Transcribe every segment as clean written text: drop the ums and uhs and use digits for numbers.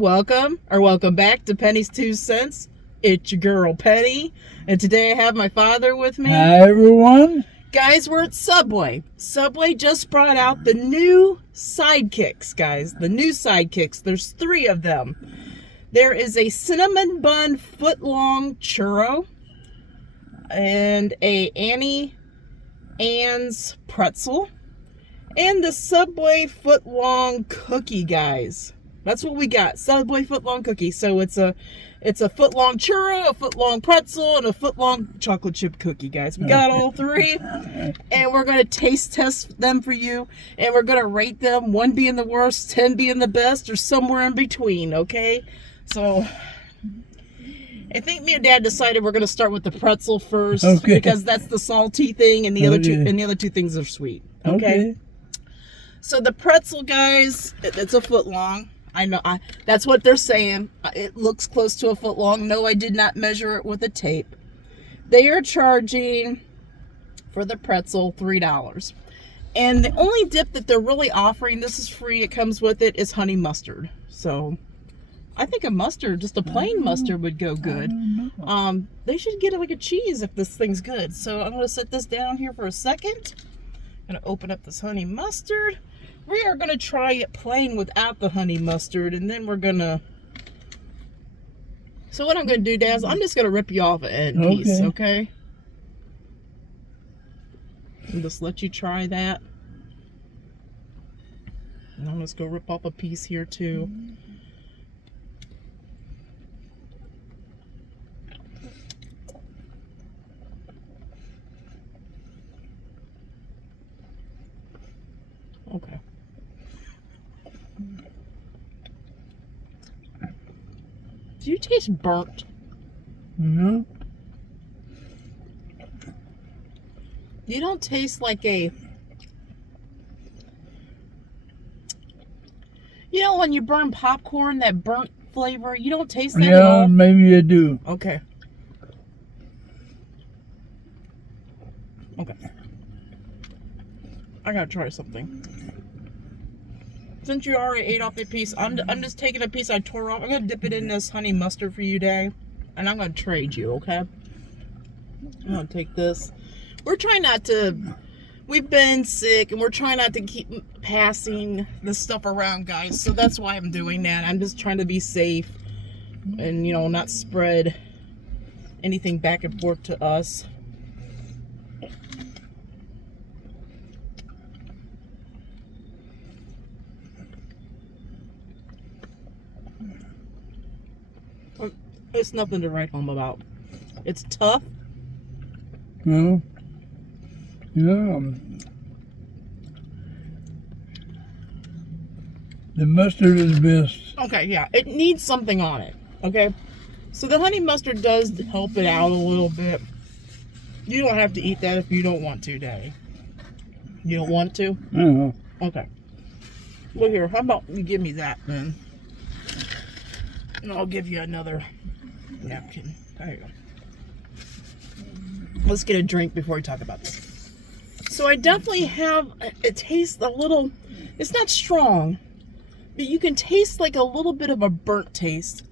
welcome back to Penny's 2 Cents. It's your girl Penny, and today I have my father with me. Hi everyone. Guys, we're at Subway. Subway just brought out the new Sidekicks, guys. The new Sidekicks. There's 3 of them. There is a cinnamon bun footlong churro and a Auntie Anne's pretzel and the Subway footlong cookie, guys. That's what we got. Subway footlong cookie. So it's a footlong churro, a footlong pretzel, and a footlong chocolate chip cookie, guys. We got all 3, and we're gonna taste test them for you, and we're gonna rate them. 1 being the worst, 10 being the best, or somewhere in between. Okay. So I think me and Dad decided we're gonna start with the pretzel first, because that's the salty thing, and the other two things are sweet. Okay. So the pretzel, guys, it's a foot long. I know, that's what they're saying. It looks close to a foot long. No, I did not measure it with a tape. They are charging for the pretzel $3. And the only dip that they're really offering, this is free, it comes with it, is honey mustard. So I think a mustard, just a plain mustard, would go good. They should get it like a cheese if this thing's good. So I'm going to set this down here for a second. I'm going to open up this honey mustard. We are going to try it plain without the honey mustard, and then we're going to... So what I'm going to do, Dad, is I'm just going to rip you off an end piece, okay? And just let you try that. And I'm just going to rip off a piece here, too. Okay. Do you taste burnt? No. You don't taste like a... You know when you burn popcorn, that burnt flavor? You don't taste that at all? Yeah, maybe I do. Okay. Okay. I gotta try something. Since you already ate off a piece, I'm just taking a piece I tore off. I'm gonna dip it in this honey mustard for you, Dad, and I'm gonna trade you, okay? I'm gonna take this. We're trying not to... We've been sick, and we're trying not to keep passing this stuff around, guys. So that's why I'm doing that. I'm just trying to be safe and, you know, not spread anything back and forth to us. It's nothing to write home about. It's tough. No. Yeah. The mustard is best. Okay, yeah. It needs something on it. Okay? So the honey mustard does help it out a little bit. You don't have to eat that if you don't want to, Daddy. You don't want to? No. Okay. Well, here, how about you give me that then? And I'll give you another napkin. There you go. Let's get a drink before we talk about this. So I definitely have, it tastes a little, it's not strong, but you can taste like a little bit of a burnt taste.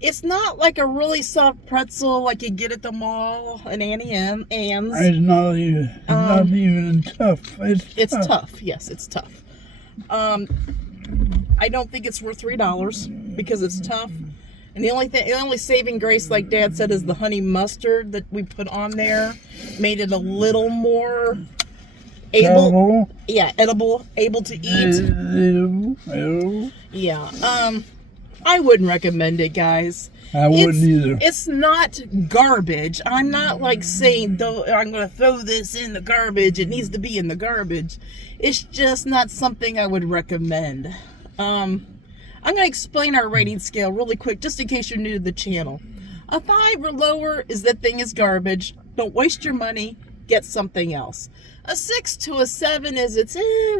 It's not like a really soft pretzel like you get at the mall and Auntie Anne's. It's not even tough. It's tough. Yes, it's tough. I don't think it's worth $3 because it's tough. And the only saving grace, like Dad said, is the honey mustard that we put on there. Made it a little more edible, able to eat. Yeah. I wouldn't recommend it, guys. I wouldn't either. It's not garbage. I'm not like saying, though, I'm going to throw this in the garbage. It needs to be in the garbage. It's just not something I would recommend. I'm going to explain our rating scale really quick, just in case you're new to the channel. A 5 or lower is that thing is garbage. Don't waste your money. Get something else. A 6 to a 7 is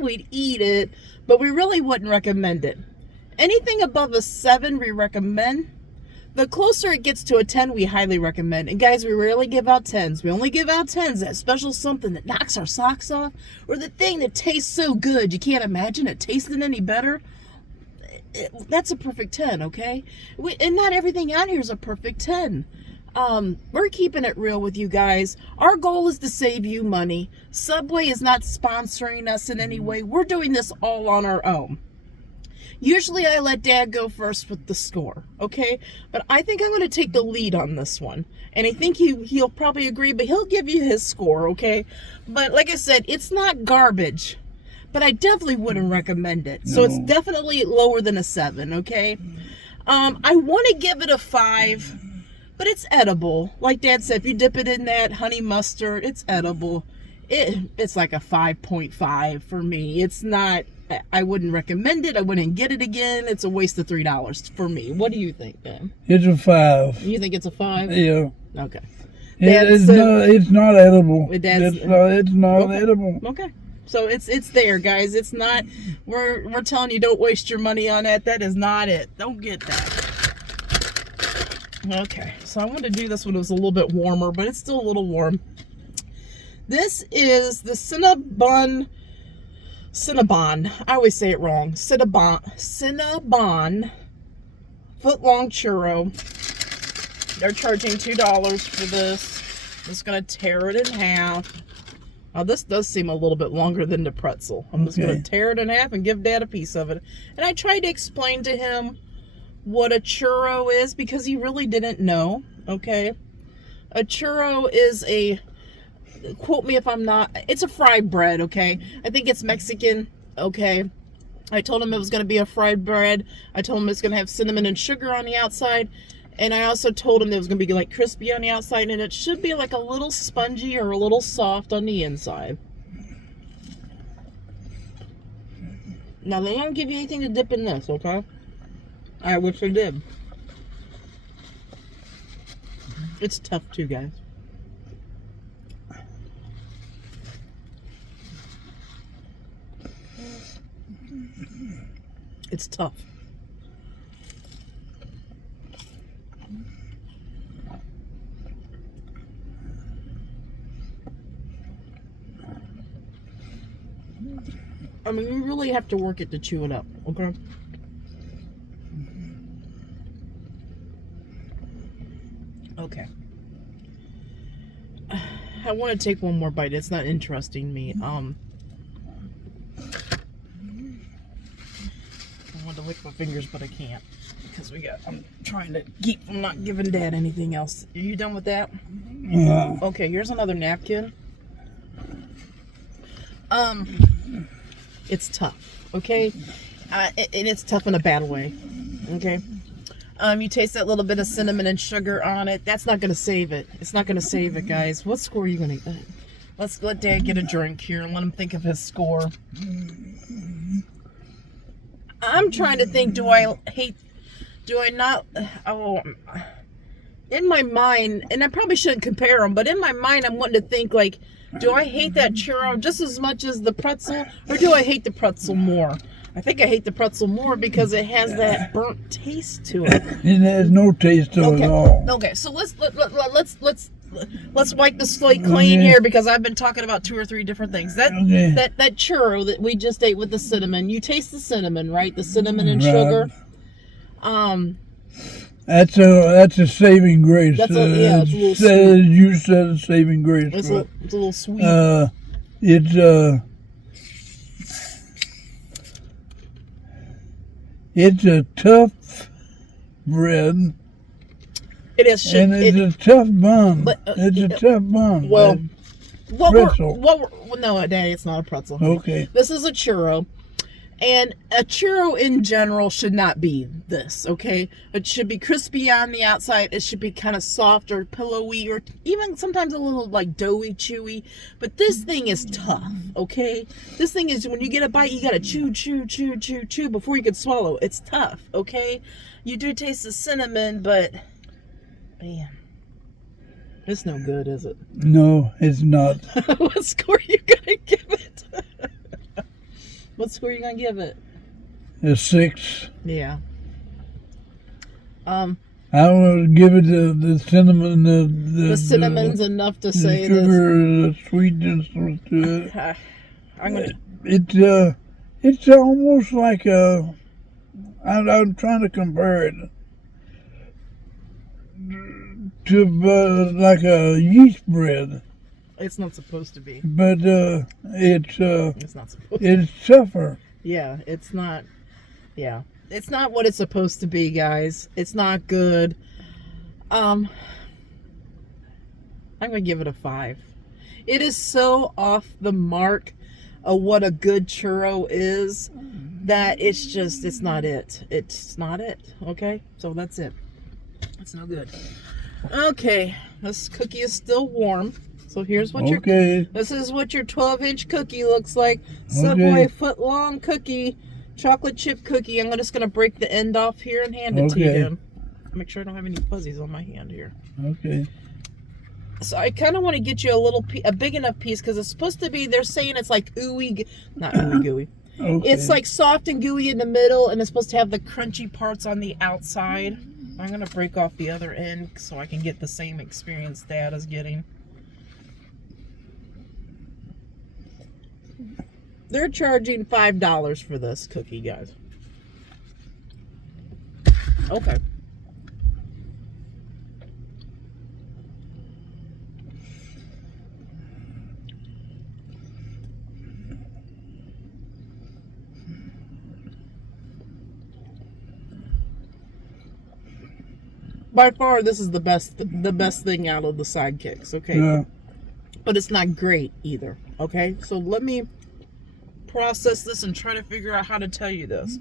we'd eat it, but we really wouldn't recommend it. Anything above a 7 we recommend. The closer it gets to a 10, we highly recommend. And guys, we rarely give out 10s. We only give out 10s, that special something that knocks our socks off, or the thing that tastes so good you can't imagine it tasting any better. that's a perfect 10, okay? And not everything out here is a perfect 10. We're keeping it real with you guys. Our goal is to save you money. Subway is not sponsoring us in any way. We're doing this all on our own. Usually I let Dad go first with the score, okay? But I think I'm going to take the lead on this one. And I think he'll probably agree, but he'll give you his score, okay? But like I said, it's not garbage. But I definitely wouldn't recommend it. So it's definitely lower than a 7, okay? I want to give it a 5. But it's edible. Like Dad said, if you dip it in that honey mustard, it's edible. It's like a 5.5 for me. It's not, I wouldn't recommend it. I wouldn't get it again. It's a waste of $3 for me. What do you think, Ben? It's a 5. You think it's a 5? Yeah. Okay. It's not edible. It's not okay. edible. Okay. So it's there, guys. It's not, we're telling you don't waste your money on that. That is not it. Don't get that. Okay, so I wanted to do this when it was a little bit warmer, but it's still a little warm. This is the Cinnabon. I always say it wrong. Cinnabon Footlong Churro. They're charging $2 for this. I'm just going to tear it in half. Now, this does seem a little bit longer than the pretzel. I'm just going to tear it in half and give Dad a piece of it. And I tried to explain to him what a churro is because he really didn't know, okay? A churro is a, quote me if I'm not, it's a fried bread, okay? I think it's Mexican, okay? I told him it was going to be a fried bread. I told him it's going to have cinnamon and sugar on the outside. And I also told him it was going to be like crispy on the outside, and it should be like a little spongy or a little soft on the inside. Now, they don't give you anything to dip in this, okay? I wish I did. It's tough too, guys. It's tough. I mean, you really have to work it to chew it up, okay? Okay. I want to take one more bite. It's not interesting me. I want to lick my fingers, but I can't because I'm trying to keep from not giving Dad anything else. Are you done with that? Yeah. Okay, here's another napkin. It's tough, okay? And it's tough in a bad way, okay? You taste that little bit of cinnamon and sugar on it. That's not going to save it. It's not going to save it, guys. What score are you going to... Let's let Dad get a drink here and let him think of his score. I'm trying to think, do I not... Oh, in my mind, and I probably shouldn't compare them, but in my mind, I'm wanting to think, like, do I hate that churro just as much as the pretzel, or do I hate the pretzel more? I think I hate the pretzel more because it has that burnt taste to it. It has no taste to it at all. Okay, so let's wipe the slate clean here because I've been talking about 2 or 3 different things. That churro that we just ate with the cinnamon, you taste the cinnamon, right? The cinnamon and sugar. That's a saving grace. It's a little sweet. You said a saving grace. It's a little sweet. It's a tough bread. It is. And it's a tough bun. It's a tough bun. Well, pretzel. No, Daddy, it's not a pretzel. Okay. This is a churro. And a churro in general should not be this, okay? It should be crispy on the outside. It should be kind of soft or pillowy or even sometimes a little like doughy, chewy. But this thing is tough, okay? This thing is, when you get a bite, you gotta chew before you can swallow. It's tough, okay? You do taste the cinnamon, but man, it's no good, is it? No, it's not. What score are you gonna give it? What score are you gonna give it? A 6. Yeah. I would give it the cinnamon. The cinnamon's enough to say the sugar, this. the sweetness to it. I'm gonna. It's almost like a I'm trying to compare it to like a yeast bread, It's not supposed to be. but It's not supposed to it's tougher. Yeah, it's not. Yeah. It's not what it's supposed to be, guys. It's not good. I'm going to give it a 5. It is so off the mark of what a good churro is that it's not it. It's not it. Okay? So that's it. It's no good. Okay. This cookie is still warm. So here's what this is what your 12-inch cookie looks like. Subway foot-long cookie, chocolate chip cookie. I'm just going to break the end off here and hand it to you, Dan. Make sure I don't have any fuzzies on my hand here. Okay. So I kind of want to get you a big enough piece because it's supposed to be, they're saying it's like not ooey gooey. Okay. It's like soft and gooey in the middle, and it's supposed to have the crunchy parts on the outside. I'm going to break off the other end so I can get the same experience Dad is getting. They're charging $5 for this cookie, guys. Okay. By far, this is the best thing out of the sidekicks, okay? Yeah. But it's not great either, okay? So let me process this and try to figure out how to tell you this.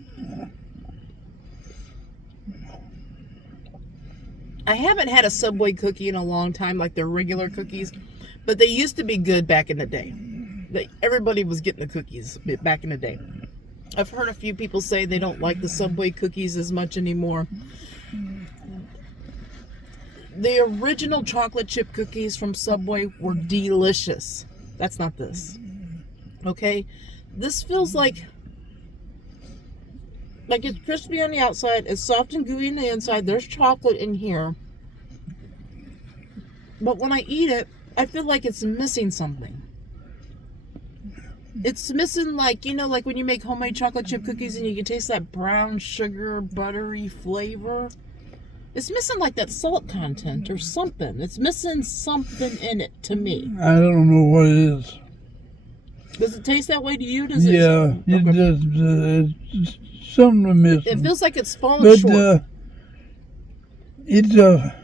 I haven't had a Subway cookie in a long time, like their regular cookies, but they used to be good back in the day. Everybody was getting the cookies back in the day. I've heard a few people say they don't like the Subway cookies as much anymore. The original chocolate chip cookies from Subway were delicious. That's not this. Okay? This feels like it's crispy on the outside, it's soft and gooey on the inside. There's chocolate in here. But when I eat it, I feel like it's missing something. It's missing, like, you know, like when you make homemade chocolate chip cookies and you can taste that brown sugar, buttery flavor. It's missing like that salt content or something. It's missing something in it to me. I don't know what it is. Does it taste that way to you? Yeah, it does. It's something missing. It feels like it's falling short. But it's a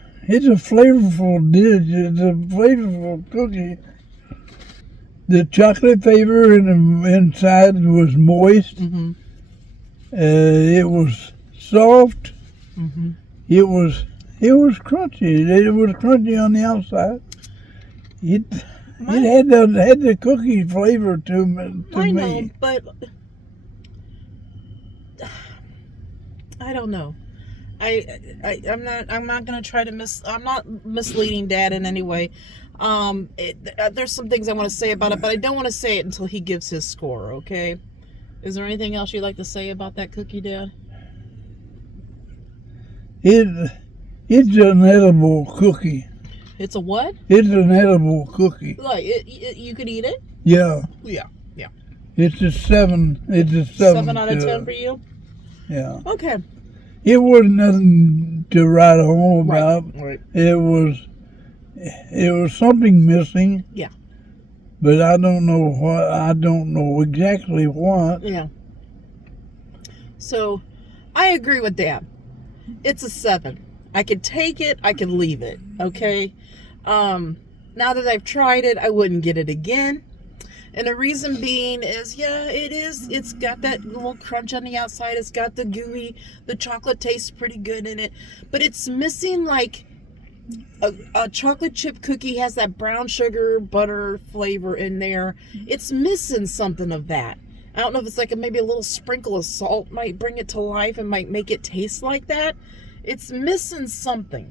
flavorful dish. It's a flavorful cookie. The chocolate flavor inside was moist. Mm-hmm. It was soft. Mm-hmm. It was crunchy. It was crunchy on the outside. It had the cookie flavor to me. I know, but I don't know. I'm not gonna try to I'm not misleading Dad in any way. There's some things I want to say about it, but I don't want to say it until he gives his score. Okay? Is there anything else you'd like to say about that cookie, Dad? It's an edible cookie. It's a what? It's an edible cookie. Like you could eat it? Yeah. Yeah. It's a 7. It's a 7 out of 10 for you? Yeah. Okay. It wasn't nothing to write home about. Right. It was something missing. Yeah. But I don't know what. I don't know exactly what. Yeah. So, I agree with Dad. It's a 7. I could take it, I could leave it, okay? Now that I've tried it, I wouldn't get it again. And the reason being is, it's got that little crunch on the outside, it's got the gooey, the chocolate tastes pretty good in it, but it's missing like a chocolate chip cookie has that brown sugar, butter flavor in there. It's missing something of that. I don't know if it's like maybe a little sprinkle of salt might bring it to life and might make it taste like that. It's missing something.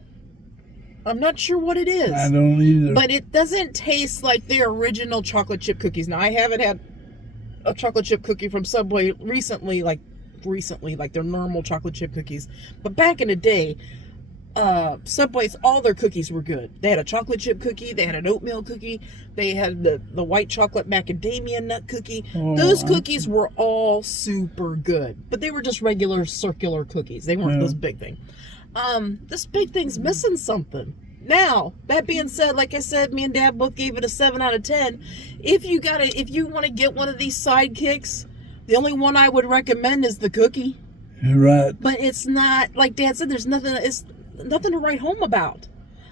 I'm not sure what it is. I don't either. But it doesn't taste like the original chocolate chip cookies. Now, I haven't had a chocolate chip cookie from Subway recently, like their normal chocolate chip cookies. But back in the day, Subway's, all their cookies were good. They had a chocolate chip cookie, they had an oatmeal cookie, they had the white chocolate macadamia nut cookie. Those cookies were all super good, but they were just regular circular cookies. They weren't this big thing. This big thing's missing something. Now, that being said, like I said, me and Dad both gave it a 7 out of 10. If you want to get one of these sidekicks, the only one I would recommend is the cookie. Right. But it's not, like Dad said, there's nothing to write home about.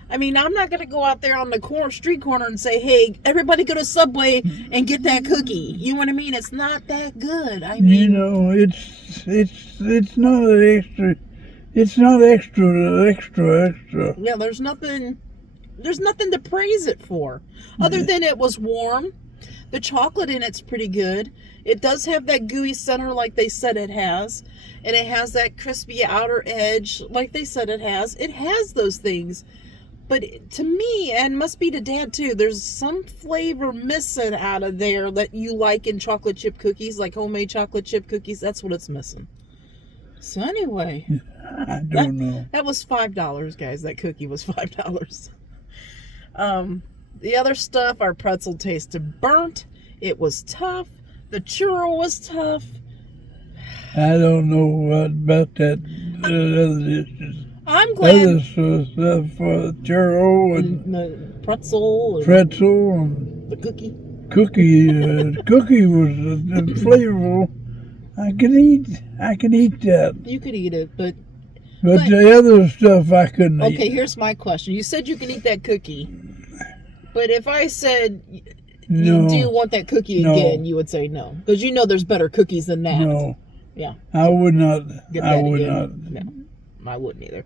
I mean, I'm not going to go out there on the street corner and say, hey, everybody go to Subway and get that cookie. You know what I mean? It's not that good. I mean, you know, it's not an extra. It's not extra. Yeah, there's nothing to praise it for, other than it was warm. The chocolate in it's pretty good. It does have that gooey center like they said it has, and it has that crispy outer edge like they said it has. It has those things, but to me, and must be to Dad too, there's some flavor missing out of there that you like in chocolate chip cookies, like homemade chocolate chip cookies. That's what it's missing. So anyway, I don't know. That was $5, guys. That cookie was $5. The other stuff, our pretzel tasted burnt. It was tough. The churro was tough. I don't know what about that other dishes. I'm glad. Other stuff, churro and the pretzel. And the cookie. Cookie was flavorful. I can eat that. You could eat it, but the other stuff I couldn't eat. Okay, here's my question. You said you can eat that cookie, but if I said you do want that cookie again, you would say no, because you know there's better cookies than that. No. Yeah. I would not. I would not. No, I wouldn't either.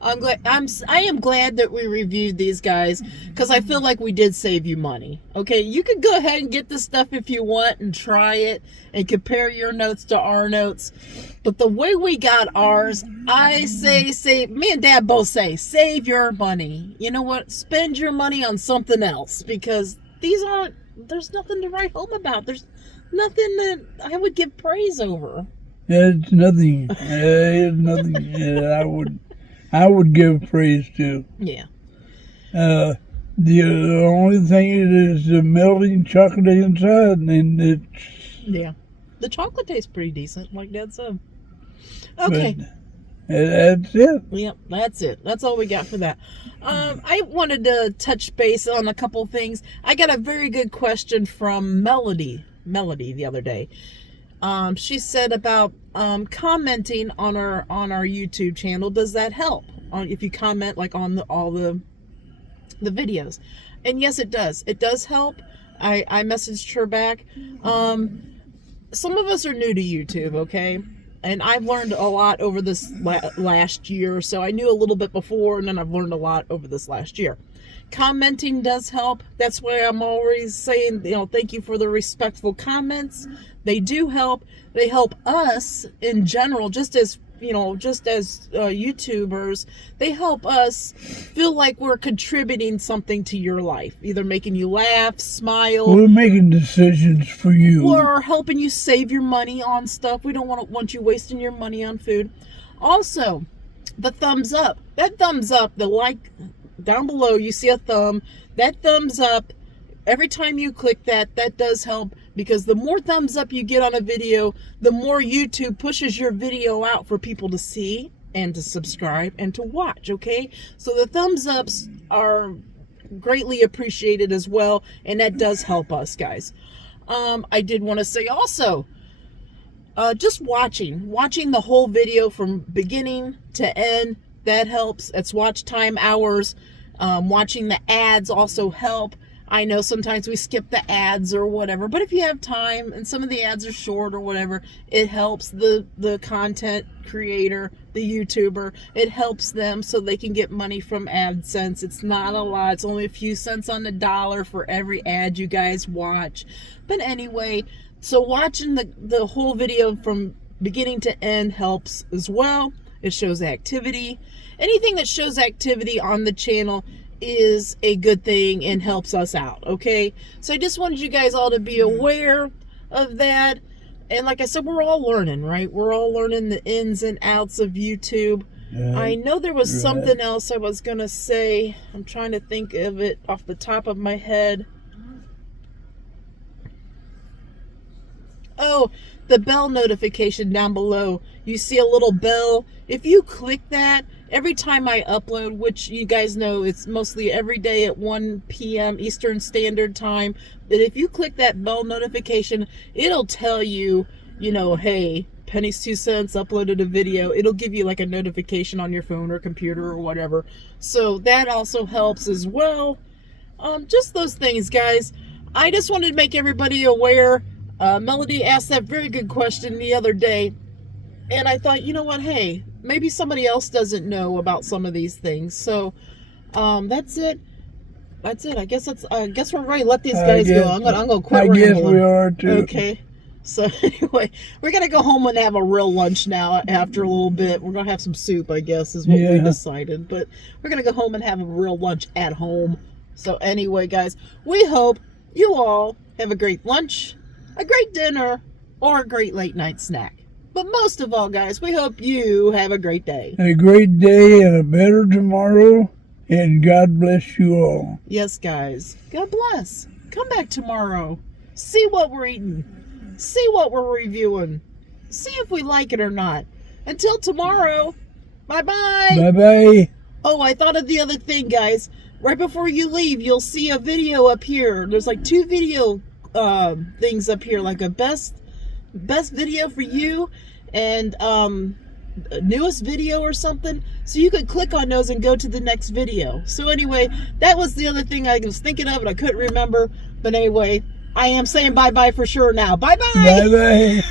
I am glad that we reviewed these guys, because I feel like we did save you money. Okay, you could go ahead and get this stuff if you want and try it and compare your notes to our notes. But the way we got ours, I say save. Me and Dad both say save your money. You know what? Spend your money on something else, because there's nothing to write home about. There's nothing that I would give praise over. It's nothing. It's nothing. I would give praise to. Yeah. The only thing is the melting chocolate inside, and it's. Yeah. The chocolate tastes pretty decent, like Dad said. Okay. That's it. Yep, that's it. That's all we got for that. I wanted to touch base on a couple things. I got a very good question from Melody the other day. She said about commenting on our YouTube channel. Does that help? If you comment like on all the videos? And yes, it does. It does help. I messaged her back. Some of us are new to YouTube, okay? And I've learned a lot over this last year or so. I knew a little bit before, and then I've learned a lot over this last year. Commenting does help. That's why I'm always saying, thank you for the respectful comments. They do help. They help us in general, just as YouTubers. They help us feel like we're contributing something to your life, either making you laugh, smile. We're making decisions for you, or helping you save your money on stuff. We don't want you wasting your money on food. Also, the thumbs up. That thumbs up, the like down below, you see a thumb. That thumbs up, every time you click that does help, because the more thumbs up you get on a video, the more YouTube pushes your video out for people to see and to subscribe and to watch, okay? So the thumbs ups are greatly appreciated as well, and that does help us, guys. I did want to say also, just watching the whole video from beginning to end, that helps. It's watch time hours. Watching the ads also help. I know sometimes we skip the ads or whatever, but if you have time and some of the ads are short or whatever, it helps the content creator, the YouTuber. It helps them so they can get money from AdSense. It's not a lot. It's only a few cents on the dollar for every ad you guys watch. But anyway, so watching the whole video from beginning to end helps as well. It shows activity. Anything that shows activity on the channel is a good thing and helps us out, okay? So I just wanted you guys all to be aware of that. And like I said, we're all learning, right? We're all learning the ins and outs of YouTube. I know there was Right. something else I was going to say. I'm trying to think of it off the top of my head. Oh, the bell notification down below. You see a little bell. If you click that, every time I upload, which you guys know it's mostly every day at 1 p.m. Eastern Standard Time, but if you click that bell notification, it'll tell you, you know, hey, Penny's 2 cents uploaded a video. It'll give you like a notification on your phone or computer or whatever. So that also helps as well. Just those things, guys. I just wanted to make everybody aware. Melody asked that very good question the other day, and I thought, you know what, hey, maybe somebody else doesn't know about some of these things. So that's it. I guess we're ready to let these guys go. I'm gonna quit I rambling. guess we are too. Okay. So anyway, we're gonna go home and have a real lunch now. After a little bit, we're gonna have some soup, I guess, is what we decided. But we're gonna go home and have a real lunch at home. So anyway, guys, we hope you all have a great lunch, a great dinner, or a great late night snack. But most of all, guys, we hope you have a great day. A great day and a better tomorrow, and God bless you all. Yes, guys. God bless. Come back tomorrow. See what we're eating. See what we're reviewing. See if we like it or not. Until tomorrow, bye-bye. Bye-bye. Oh, I thought of the other thing, guys. Right before you leave, you'll see a video up here. There's like 2 video things up here, like a best video for you and newest video or something. So you could click on those and go to the next video. So anyway, that was the other thing I was thinking of and I couldn't remember. But anyway, I am saying bye-bye for sure now. Bye-bye. Bye-bye.